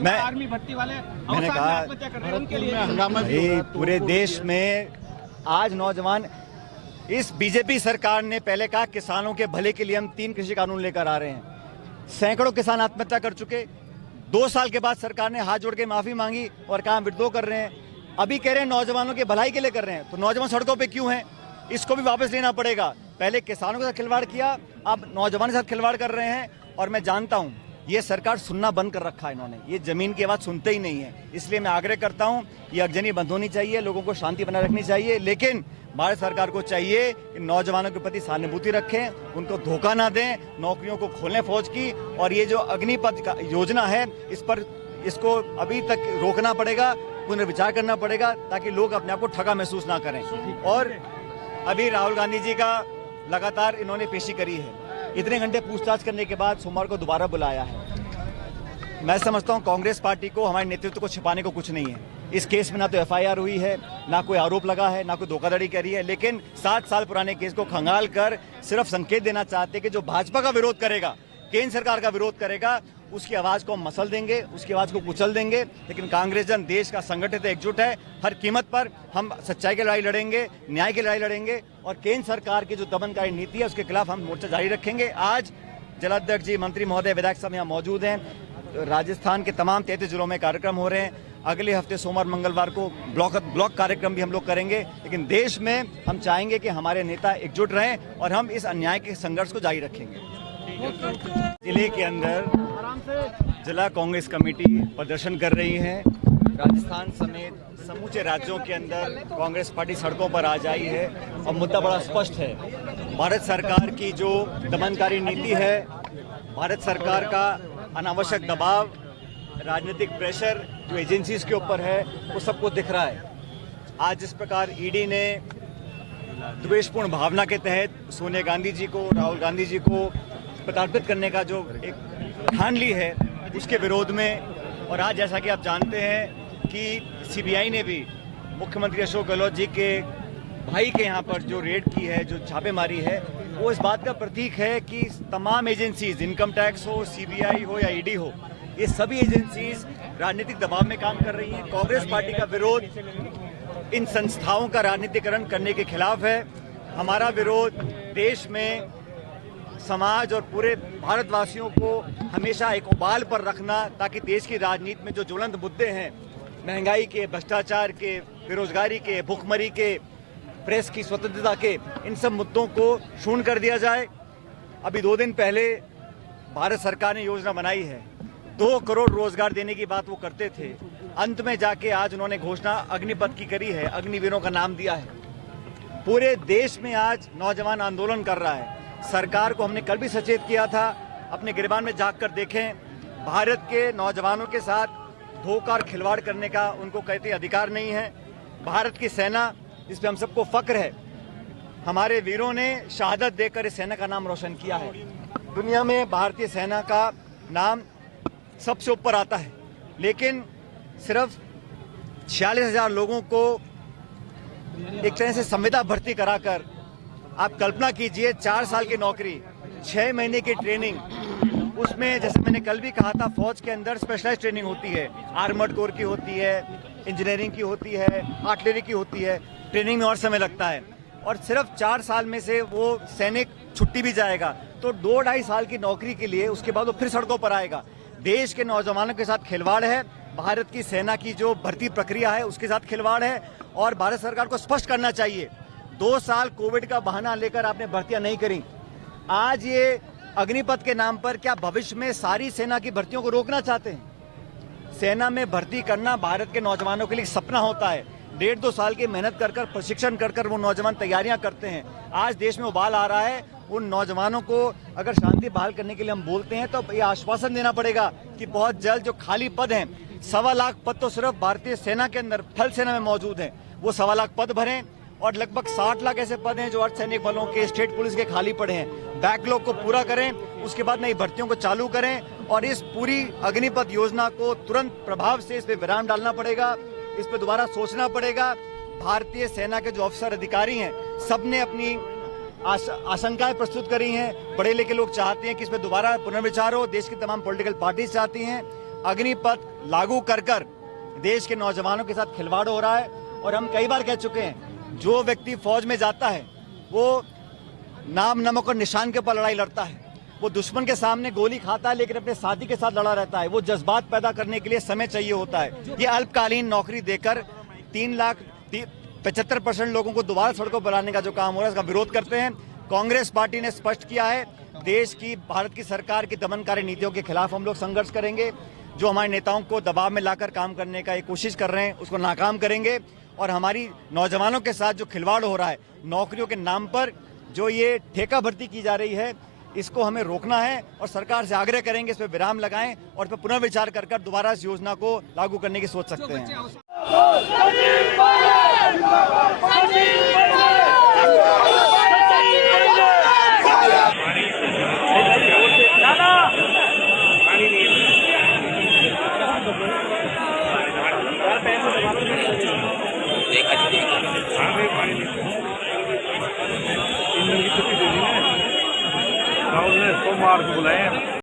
मैं आर्मी भर्ती वाले मैंने कहा आत्महत्या कर रहे हैं, उनके लिए पूरे देश में आज नौजवान, इस बीजेपी सरकार ने पहले कहा किसानों के भले के लिए हम 3 कृषि कानून लेकर आ रहे हैं, सैकड़ों किसान आत्महत्या कर चुके। 2 साल के बाद सरकार ने हाथ जोड़ के माफी मांगी और कहा विद्रोह कर रहे हैं। अभी कह रहे हैं नौजवानों की भलाई के लिए कर रहे हैं, तो नौजवान सड़कों पे क्यों हैं? इसको भी वापस लेना पड़ेगा। पहले किसानों के साथ खिलवाड़ किया, अब नौजवानों के साथ खिलवाड़ कर रहे हैं। और मैं जानता हूं ये सरकार सुनना बंद कर रखा है इन्होंने, ये जमीन की आवाज सुनते ही नहीं है। इसलिए मैं आग्रह करता हूं ये अगजनी बंद होनी चाहिए, लोगों को शांति बनाए रखनी चाहिए। लेकिन भारत सरकार को चाहिए कि नौजवानों के प्रति सहानुभूति रखें, उनको धोखा ना दें, नौकरियों को खोलें फौज की। और ये जो अग्निपथ का योजना है इस पर, इसको अभी तक रोकना पड़ेगा, पुनर्विचार करना पड़ेगा, ताकि लोग अपने आप को ठगा महसूस ना करें। और अभी राहुल गांधी जी का लगातार इन्होंने पेशी करी है, इतने घंटे पूछताछ करने के बाद सोमवार को दोबारा बुलाया है। मैं समझता हूं कांग्रेस पार्टी को, हमारे नेतृत्व को छिपाने को कुछ नहीं है। इस केस में ना तो एफआईआर हुई है, ना कोई आरोप लगा है, ना कोई धोखाधड़ी करी है। लेकिन 7 साल पुराने केस को खंगाल कर सिर्फ संकेत देना चाहते हैं कि जो भाजपा का विरोध करेगा, केंद्र सरकार का विरोध करेगा, उसकी आवाज को हम मसल देंगे, उसकी आवाज को कुचल देंगे। लेकिन कांग्रेस जन देश का संगठित एकजुट है, हर कीमत पर हम सच्चाई की लड़ाई लड़ेंगे, न्याय की लड़ाई लड़ेंगे और केंद्र सरकार की जो दमनकारी नीति है उसके खिलाफ हम मोर्चा जारी रखेंगे। आज जलाध्यक्ष जी, मंत्री महोदय, विधायक सब यहाँ मौजूद हैं। राजस्थान के तमाम 33 जिलों में कार्यक्रम हो रहे हैं। अगले हफ्ते सोमवार मंगलवार को ब्लॉक कार्यक्रम भी हम लोग करेंगे। लेकिन देश में हम चाहेंगे कि हमारे नेता एकजुट रहें और हम इस अन्याय के संघर्ष को जारी रखेंगे। जिले के अंदर जिला कांग्रेस कमेटी प्रदर्शन कर रही है। राजस्थान समेत समूचे राज्यों के अंदर कांग्रेस पार्टी सड़कों पर आ जाई है और मुद्दा बड़ा स्पष्ट है। भारत सरकार की जो दमनकारी नीति है, भारत सरकार का अनावश्यक दबाव, राजनीतिक प्रेशर जो एजेंसीज के ऊपर है, वो सबको दिख रहा है। आज जिस प्रकार ईडी ने द्वेषपूर्ण भावना के तहत सोनिया गांधी जी को, राहुल गांधी जी को प्रताड़ित करने का जो एक ठान ली है, उसके विरोध में, और आज जैसा कि आप जानते हैं कि सीबीआई ने भी मुख्यमंत्री अशोक गहलोत जी के भाई के यहाँ पर जो रेड की है, जो छापेमारी है, वो इस बात का प्रतीक है कि तमाम एजेंसीज, इनकम टैक्स हो, सीबीआई हो या ईडी हो, ये सभी एजेंसीज राजनीतिक दबाव में काम कर रही हैं। कांग्रेस पार्टी का विरोध इन संस्थाओं का राजनीतिकरण करने के खिलाफ है। हमारा विरोध देश में समाज और पूरे भारतवासियों को हमेशा एक उबाल पर रखना, ताकि देश की राजनीति में जो ज्वलंत मुद्दे हैं, महंगाई के, भ्रष्टाचार के, बेरोजगारी के, भुखमरी के, प्रेस की स्वतंत्रता के, इन सब मुद्दों को शून्य कर दिया जाए। अभी 2 दिन पहले भारत सरकार ने योजना बनाई है, 2 करोड़ रोजगार देने की बात वो करते थे। अंत में जाके आज उन्होंने घोषणा अग्निपथ की करी है, अग्निवीरों का नाम दिया है। पूरे देश में आज नौजवान आंदोलन कर रहा है। सरकार को हमने कल भी सचेत किया था, अपने गिरबान में झांक कर देखें, भारत के नौजवानों के साथ धोखा और खिलवाड़ करने का उनको कहते अधिकार नहीं है। भारत की सेना, जिस पे हम सबको फक्र है, हमारे वीरों ने शहादत देकर इस सेना का नाम रोशन किया है। दुनिया में भारतीय सेना का नाम सबसे ऊपर आता है, लेकिन सिर्फ 46,000 लोगों को एक तरह से संविदा भर्ती कराकर, आप कल्पना कीजिए 4 साल की नौकरी, 6 महीने की ट्रेनिंग, उसमें जैसे मैंने कल भी कहा था, फौज के अंदर स्पेशलाइज्ड ट्रेनिंग होती है, आर्मर्ड कोर की होती है, इंजीनियरिंग की होती है, आर्टिलरी की होती है, ट्रेनिंग में और समय लगता है। और सिर्फ 4 साल में से वो सैनिक छुट्टी भी जाएगा तो 2-2.5 साल की नौकरी के लिए उसके बाद वो फिर सड़कों पर आएगा। देश के नौजवानों के साथ खिलवाड़ है, भारत की सेना की जो भर्ती प्रक्रिया है उसके साथ खिलवाड़ है। और भारत सरकार को स्पष्ट करना चाहिए, 2 साल कोविड का बहाना लेकर आपने भर्तियां नहीं करी। आज ये अग्निपथ के नाम पर क्या भविष्य में सारी सेना की भर्तियों को रोकना चाहते हैं? सेना में भर्ती करना भारत के नौजवानों के लिए सपना होता है। 1.5-2 साल की मेहनत कर प्रशिक्षण कर वो नौजवान तैयारियां करते हैं। आज देश में उबाल आ रहा है। उन नौजवानों को अगर शांति बहाल करने के लिए हम बोलते हैं तो ये आश्वासन देना पड़ेगा कि बहुत जल्द जो खाली पद हैं, 1.25 लाख पद तो सिर्फ भारतीय सेना के अंदर, थल सेना में मौजूद हैं, वो 1.25 लाख पद भरें। और लगभग 60 लाख ऐसे पद हैं जो अर्धसैनिक बलों के, स्टेट पुलिस के खाली पड़े हैं। बैकलॉग को पूरा करें, उसके बाद नई भर्तियों को चालू करें और इस पूरी अग्निपथ योजना को तुरंत प्रभाव से इस पे विराम डालना पड़ेगा, इस पे दोबारा सोचना पड़ेगा। भारतीय सेना के जो अफसर अधिकारी हैं, सबने अपनी आशंकाएं प्रस्तुत करी हैं। बड़े लेके लोग चाहते हैं कि इस पे दोबारा पुनर्विचार हो, देश की तमाम पॉलिटिकल पार्टीज चाहती हैं। अग्निपथ लागू कर कर देश के नौजवानों के साथ खिलवाड़ हो रहा है। और हम कई बार कह चुके हैं, जो व्यक्ति फौज में जाता है वो नाम नमक और निशान के ऊपर लड़ाई लड़ता है, वो दुश्मन के सामने गोली खाता है लेकिन अपने साथी के साथ लड़ा रहता है। वो जज्बात पैदा करने के लिए समय चाहिए होता है। ये अल्पकालीन नौकरी देकर 3,75% लोगों को दोबारा सड़कों पर लाने का जो काम हो रहा है, इसका विरोध करते हैं। कांग्रेस पार्टी ने स्पष्ट किया है, देश की, भारत की सरकार की दमनकारी नीतियों के खिलाफ हम लोग संघर्ष करेंगे। जो हमारे नेताओं को दबाव में लाकर काम करने का एक कोशिश कर रहे हैं, उसको नाकाम करेंगे। और हमारी नौजवानों के साथ जो खिलवाड़ हो रहा है नौकरियों के नाम पर, जो ये ठेका भर्ती की जा रही है, इसको हमें रोकना है। और सरकार से आग्रह करेंगे इस पर विराम लगाएं और इस पर पुनर्विचार कर दोबारा इस योजना को लागू करने की सोच सकते हैं। राहुल ने 100 मार्च बुलाए हैं।